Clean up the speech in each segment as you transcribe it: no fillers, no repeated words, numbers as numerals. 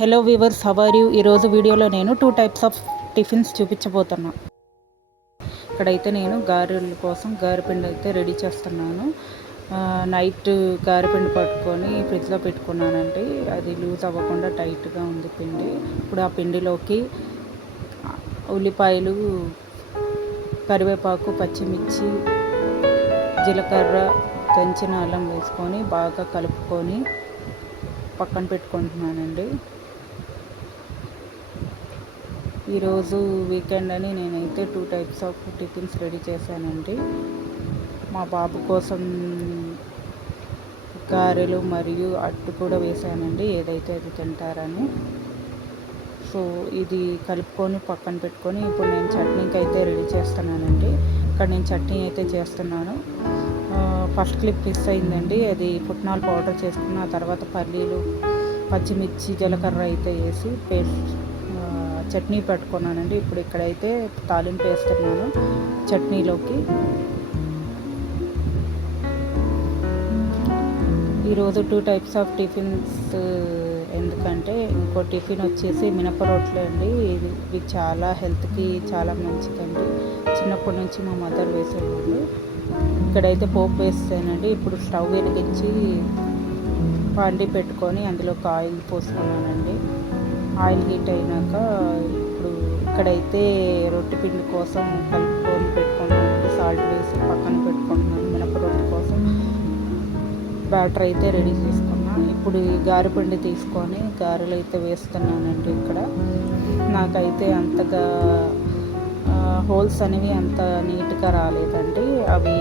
Hello viewers, how are you? ఈరోజు వీడియోలో నేను 2 టైప్స్ ఆఫ్ టిఫిన్స్ చూపించబోతున్నా. ఇక్కడైతే నేను గారెల కోసం గారెపిండి అయితే రెడీ చేస్తున్నాను. నైట్ గారెపిండి పట్టుకొని ఫ్రిడ్జ్లో పెట్టుకున్నానండి. అది లూజ్ అవ్వకుండా టైట్గా ఉంది పిండి. ఇప్పుడు ఆ పిండిలోకి ఉల్లిపాయలు, కరివేపాకు, పచ్చిమిర్చి, జీలకర్ర, దంచిన అల్లం వేసుకొని బాగా కలుపుకొని పక్కన పెట్టుకుంటున్నానండి. ఈరోజు వీకెండ్ అని నేనైతే 2 టైప్స్ ఆఫ్ టిఫిన్స్ రెడీ చేశానండి. మా బాబు కోసం గారెలు మరియు అట్టు కూడా వేసానండి, ఏదైతే అది తింటారని. సో ఇది కలుపుకొని పక్కన పెట్టుకొని ఇప్పుడు నేను చట్నీకి అయితే రెడీ చేస్తున్నానండి. ఇక్కడ నేను చట్నీ అయితే చేస్తున్నాను. ఫస్ట్ క్లిప్ మిస్ అయిందండి. అది పుట్నాల పౌడర్ చేసుకున్న తర్వాత పల్లీలు, పచ్చిమిర్చి, జీలకర్ర అయితే వేసి పేస్ట్ చట్నీ పెట్టుకున్నానండి. ఇప్పుడు ఇక్కడైతే తాలింపు వేస్తున్నాను చట్నీలోకి. ఈరోజు 2 టైప్స్ ఆఫ్ టిఫిన్స్ ఎందుకంటే ఇంకో టిఫిన్ వచ్చేసి మినప రొట్టెలు అండి. ఇవి చాలా హెల్త్కి చాలా మంచిదండి. చిన్నప్పటి నుంచి మా మదర్ వేసేవాళ్ళు. ఇక్కడైతే పోపు వేస్తానండి. ఇప్పుడు స్టవ్ వెలిగించి వండి పెట్టుకొని అందులోకి ఆయిల్ పోసుకున్నానండి. ఆయిల్ హీట్ అయినాక ఇప్పుడు ఇక్కడైతే రొట్టె పిండి కోసం కలుపుకొని పెట్టుకున్నానండి. సాల్ట్ వేసి పక్కన పెట్టుకుంటున్నాను. మినప రొట్టె కోసం బ్యాటర్ అయితే రెడీ చేసుకున్నాను. ఇప్పుడు ఈ గారెపిండి తీసుకొని గారెలు అయితే వేస్తున్నానండి. ఇక్కడ నాకైతే అంతగా హోల్స్ అనేవి అంత నీట్గా రాలేదండి. అవి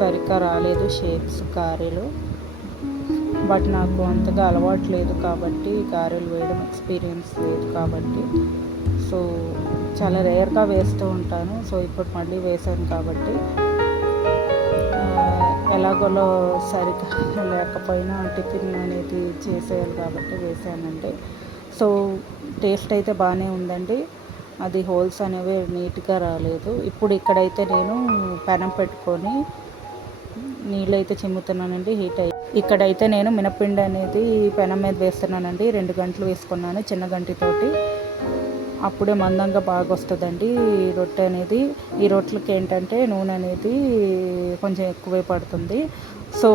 సరిగ్గా రాలేదు షేప్స్ గారెలు. బట్ నాకు అంతగా అలవాటు లేదు కాబట్టి, గారెలు వేయడం ఎక్స్పీరియన్స్ లేదు కాబట్టి, సో చాలా రేర్గా వేస్తూ ఉంటాను. సో ఇప్పుడు మళ్ళీ వేసాను కాబట్టి ఎలాగోలో సరిగ్గా లేకపోయినా టిఫిన్ అనేది చేసేయాలి కాబట్టి వేసానండి. సో టేస్ట్ అయితే బాగానే ఉందండి. అది హోల్స్ అనేవి నీట్గా రాలేదు. ఇప్పుడు ఇక్కడైతే నేను పెనం పెట్టుకొని నీళ్ళైతే చిమ్ముతున్నానండి. హీట్ అయ్యి ఇక్కడైతే నేను మినపిండి అనేది పెనం మీద వేస్తున్నానండి. 2 గంటలు వేసుకున్నాను చిన్న గంటితోటి. అప్పుడే మందంగా బాగా వస్తుందండి రొట్టె అనేది. ఈ రొట్టెలకి ఏంటంటే నూనె అనేది కొంచెం ఎక్కువే పడుతుంది. సో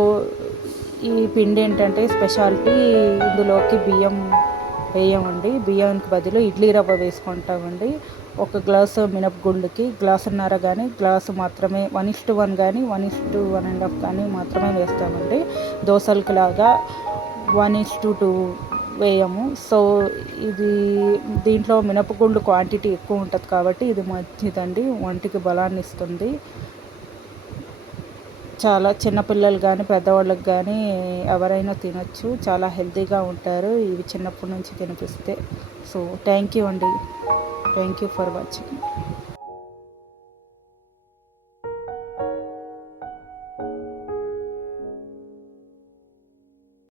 ఈ పిండి ఏంటంటే స్పెషాలిటీ, ఇందులోకి బియ్యం వేయమండి. బియ్యానికి బదులు ఇడ్లీ రవ్వ వేసుకుంటామండి. 1 గ్లాసు మినపగుళ్ళకి గ్లాసున్నర కానీ గ్లాసు మాత్రమే 1:1 కానీ 1:1.5 కానీ మాత్రమే వేస్తామండి. దోశలకి లాగా 1:2 వేయము. సో ఇది దీంట్లో మినపగుళ్ళు క్వాంటిటీ ఎక్కువ ఉంటుంది కాబట్టి ఇది మంచిదండి, ఒంటికి బలాన్ని ఇస్తుంది. చాలా చిన్నపిల్లలు కానీ పెద్దవాళ్ళకి కానీ ఎవరైనా తినచ్చు, చాలా హెల్తీగా ఉంటారు ఇవి చిన్నప్పటి నుంచి తినిపిస్తే. సో థ్యాంక్ యూ అండి. Thank you for watching.